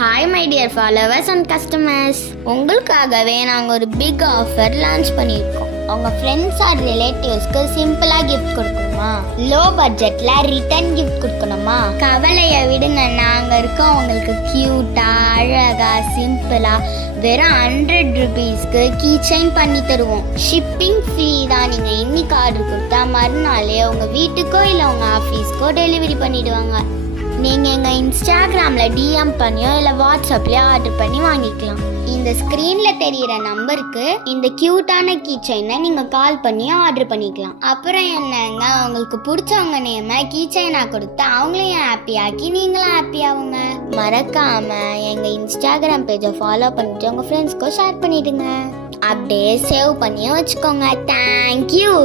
Hi my dear followers and customers, உங்களுக்காகவே நாங்கள் ஒரு பிக் ஆஃபர் லான்ச் பண்ணியிருக்கோம். உங்கள் ஃப்ரெண்ட்ஸ் ஆர் ரிலேட்டிவ்ஸ்க்கு சிம்பிளாக கிஃப்ட் கொடுக்கணுமா, லோ பட்ஜெட்டில் ரிட்டர்ன் கிஃப்ட் கொடுக்கணுமா, கவலையை விடுங்க. நாங்கள் இருக்கோம் உங்களுக்கு க்யூட்டாக அழகாக சிம்பிளாக வெறும் 100 rupeesக்கு கீ செயின் பண்ணி தருவோம். ஷிப்பிங் ஃப்ரீ தான். நீங்கள் இன்னைக்கு ஆர்டர் கொடுத்தா மறுநாளே உங்கள் வீட்டுக்கோ இல்லை உங்கள் ஆஃபீஸ்க்கோ டெலிவரி பண்ணிவிடுவாங்க. நீங்கள் எங்கள் இன்ஸ்டாகிராமில் டிஎம் பண்ணியோ இல்லை வாட்ஸ்அப்லேயோ ஆர்டர் பண்ணி வாங்கிக்கலாம். இந்த ஸ்க்ரீனில் தெரிகிற நம்பருக்கு இந்த க்யூட்டான கீ செயினை நீங்கள் கால் பண்ணியோ ஆர்டர் பண்ணிக்கலாம். அப்புறம் என்னங்க, உங்களுக்கு பிடிச்சவங்க நேமை கீ செயினாக கொடுத்து அவங்களையும் ஹாப்பியாக்கி நீங்களும் ஹாப்பியாகுங்க. மறக்காமல் எங்கள் இன்ஸ்டாகிராம் பேஜை ஃபாலோ பண்ணிட்டு உங்கள் ஃப்ரெண்ட்ஸ்க்கும் ஷேர் பண்ணிவிடுங்க. அப்படியே சேவ் பண்ணியும் வச்சுக்கோங்க. தேங்க்யூ.